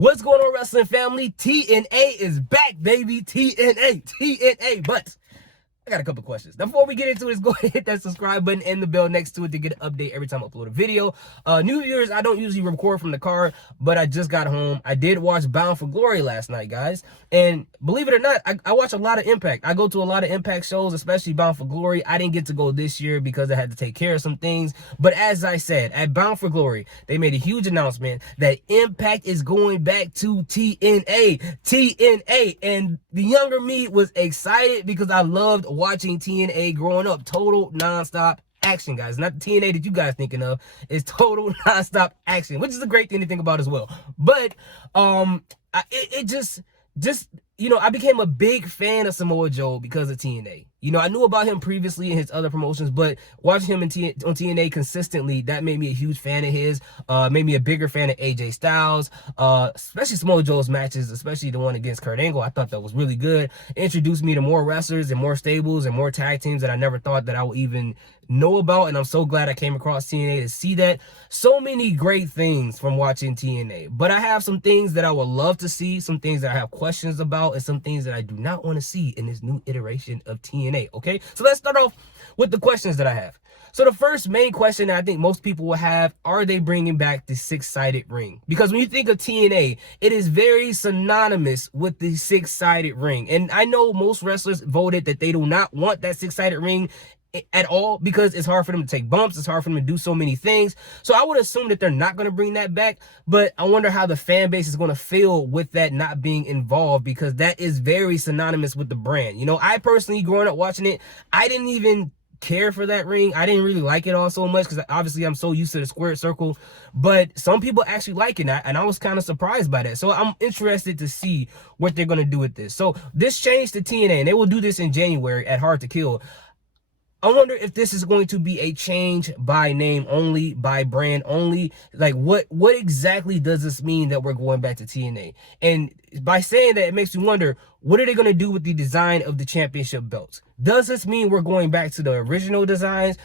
What's going on, wrestling family? TNA is back, baby. TNA. But I got a couple questions. Now, before we get into it, go ahead and hit that subscribe button and the bell next to it to get an update every time I upload a video. New viewers, I don't usually record from the car, but I just got home. I did watch Bound for Glory last night, guys. And believe it or not, I watch a lot of Impact. I go to a lot of Impact shows, especially Bound for Glory. I didn't get to go this year because I had to take care of some things. But as I said, at Bound for Glory, they made a huge announcement that Impact is going back to TNA. And the younger me was excited because I loved watching TNA growing up. Total nonstop action, guys. Not the TNA that you guys thinking of. It's total nonstop action, which is a great thing to think about as well. But it just I became a big fan of Samoa Joe because of TNA. I knew about him previously in his other promotions, but watching him on TNA consistently, that made me a huge fan of his. Made me a bigger fan of AJ Styles, especially Samoa Joe's matches, especially the one against Kurt Angle. I thought that was really good. It introduced me to more wrestlers and more stables and more tag teams that I never thought that I would even know about, and I'm so glad I came across TNA to see that. So many great things from watching TNA, but I have some things that I would love to see, some things that I have questions about, and some things that I do not want to see in this new iteration of TNA. Okay, so let's start off with the questions that I have. So the first main question that I think most people will have, are they bringing back the six-sided ring? Because when you think of TNA, it is very synonymous with the six-sided ring. And I know most wrestlers voted that they do not want that six-sided ring at all because it's hard for them to take bumps. It's hard for them to do so many things. So I would assume that they're not going to bring that back, but I wonder how the fan base is going to feel with that not being involved, because that is very synonymous with the brand. I personally, growing up watching it, I didn't even care for that ring. I didn't really like it all so much because obviously I'm so used to the squared circle, but some people actually like it, and I was kind of surprised by that. So I'm interested to see what they're going to do with this. So this changed to TNA, and they will do this in January at Hard to Kill. I wonder if this is going to be a change by name only, by brand only. Like, what exactly does this mean that we're going back to TNA? And by saying that, it makes me wonder, what are they going to do with the design of the championship belts? Does this mean we're going back to the original designs?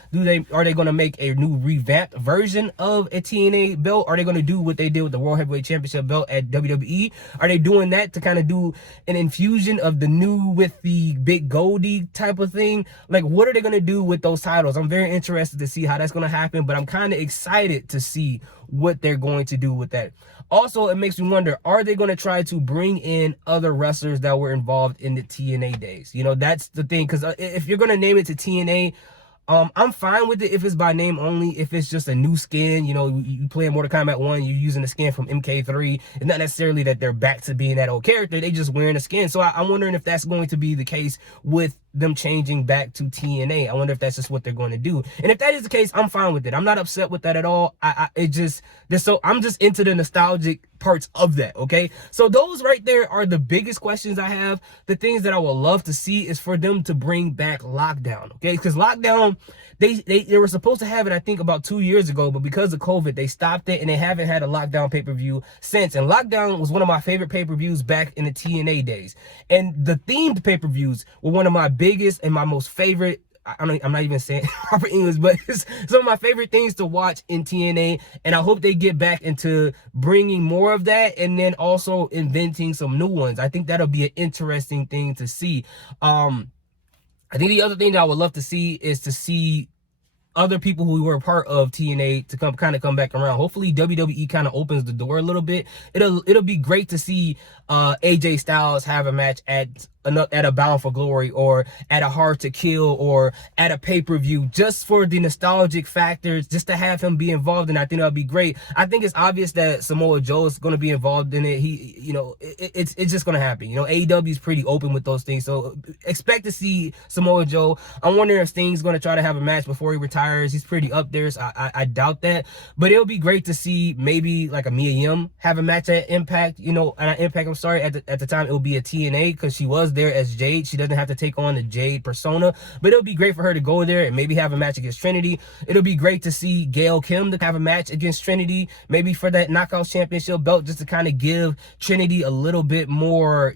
Are they going to make a new revamped version of a TNA belt? Are they going to do what they did with the World Heavyweight Championship belt at WWE? Are they doing that to kind of do an infusion of the new with the big Goldie type of thing? Like, what are they going to do with those titles? I'm very interested to see how that's going to happen, but I'm kind of excited to see what they're going to do with that. Also, it makes me wonder, are they going to try to bring in other wrestlers that were involved in the TNA days? That's the thing, because if you're going to name it to TNA, I'm fine with it if it's by name only. If it's just a new skin, you play in Mortal Kombat 1, you're using a skin from MK3. It's not necessarily that they're back to being that old character. They just wearing a skin. So I'm wondering if that's going to be the case with them changing back to TNA. I wonder if that's just what they're going to do. And if that is the case, I'm fine with it. I'm not upset with that at all. I'm just into the nostalgic parts of that. Okay, so those right there are the biggest questions I have. The things that I would love to see is for them to bring back Lockdown. Okay, because Lockdown, they were supposed to have it, I think, about 2 years ago, but because of COVID, they stopped it, and they haven't had a Lockdown pay-per-view since. And Lockdown was one of my favorite pay-per-views back in the TNA days. And the themed pay-per-views were one of my biggest and my most favorite. I'm not even saying proper English, but it's some of my favorite things to watch in TNA, and I hope they get back into bringing more of that, and then also inventing some new ones. I think that'll be an interesting thing to see. I think the other thing that I would love to see is to see other people who were part of TNA to come back around. Hopefully WWE kind of opens the door a little bit. It'll be great to see AJ Styles have a match at a Bound for Glory, or at a Hard to Kill, or at a pay-per-view, just for the nostalgic factors, just to have him be involved. And I think that'll be great. I think it's obvious that Samoa Joe is going to be involved in it. It's just going to happen. AEW is pretty open with those things, so expect to see Samoa Joe. I'm wondering if Sting's going to try to have a match before he retires. He's pretty up there, so I doubt that. But it'll be great to see maybe like a Mia Yim have a match at Impact. I'm sorry, at the time it will be a TNA, because she was there as Jade. She doesn't have to take on the Jade persona, but it'll be great for her to go there and maybe have a match against Trinity. It'll be great to see Gail Kim to have a match against Trinity, maybe for that Knockouts Championship belt, just to kind of give Trinity a little bit more,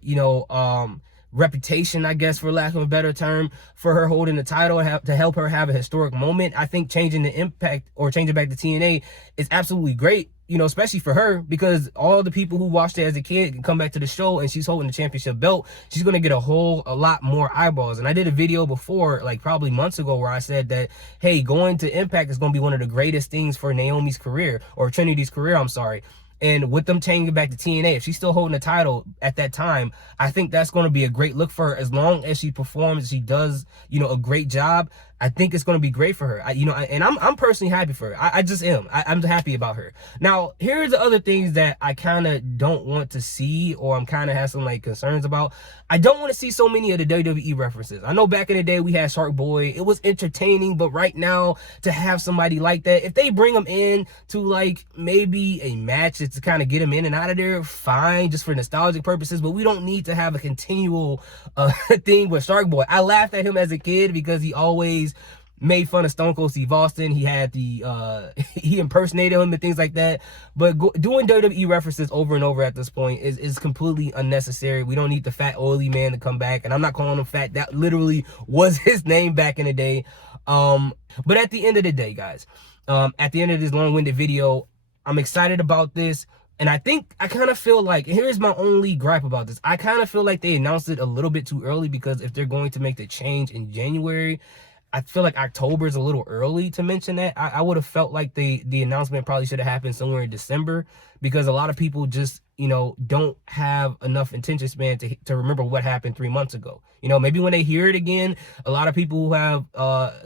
reputation, I guess, for lack of a better term, for her holding the title, to help her have a historic moment. I think changing the Impact, or changing back to TNA, is absolutely great. you know, especially for her, because all the people who watched it as a kid can come back to the show and she's holding the championship belt. She's going to get a lot more eyeballs. And I did a video before, like probably months ago, where I said that, hey, going to Impact is going to be one of the greatest things for Naomi's career, or Trinity's career, I'm sorry. And with them changing back to TNA, if she's still holding the title at that time, I think that's going to be a great look for her. As long as she performs, she does, you know, a great job, I think it's going to be great for her. You know, and I'm personally happy for her. I just am. I'm happy about her. Now, here's the other things that I kind of don't want to see, or I'm kind of have some like concerns about. I don't want to see so many of the WWE references. I know back in the day we had Shark Boy. It was entertaining, but right now to have somebody like that, if they bring them in to like maybe a match to kind of get them in and out of there, fine, just for nostalgic purposes, but we don't need to have a continual thing with Shark Boy. I laughed at him as a kid because he always made fun of Stone Cold Steve Austin. He had the he impersonated him and things like that. But doing WWE references over and over at this point is completely unnecessary. We don't need the fat oily man to come back, and I'm not calling him fat. That literally was his name back in the day. But at the end of the day, guys, at the end of this long-winded video, I'm excited about this. And I kind of feel like, and here's my only gripe about this, I kind of feel like they announced it a little bit too early, because if they're going to make the change in January, I feel like October is a little early to mention that. I would have felt like the announcement probably should have happened somewhere in December, because a lot of people just, you know, don't have enough attention span to remember what happened 3 months ago. You know, maybe when they hear it again, a lot of people who have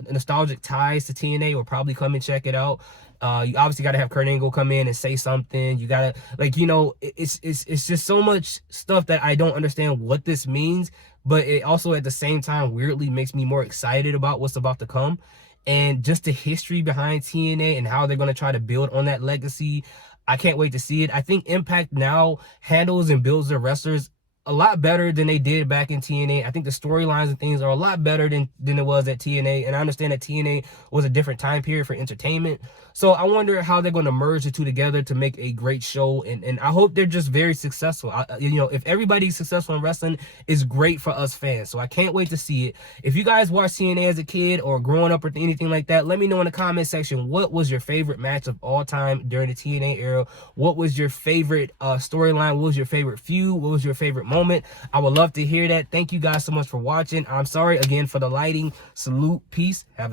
nostalgic ties to TNA will probably come and check it out. You obviously got to have Kurt Angle come in and say something. You got to, like, you know, it's just so much stuff that I don't understand what this means, but it also at the same time weirdly makes me more excited about what's about to come. And just the history behind TNA and how they're going to try to build on that legacy, I can't wait to see it. I think Impact now handles and builds their wrestlers a lot better than they did back in TNA. I think the storylines and things are a lot better than it was at TNA. And I understand that TNA was a different time period for entertainment. So I wonder how they're going to merge the two together to make a great show. And I hope they're just very successful. You know, if everybody's successful in wrestling, it's great for us fans. So I can't wait to see it. If you guys watched TNA as a kid or growing up or anything like that, let me know in the comment section, what was your favorite match of all time during the TNA era? What was your favorite storyline? What was your favorite feud? What was your favorite moment? I would love to hear that. Thank you guys so much for watching. I'm sorry again for the lighting. Salute. Peace. Have a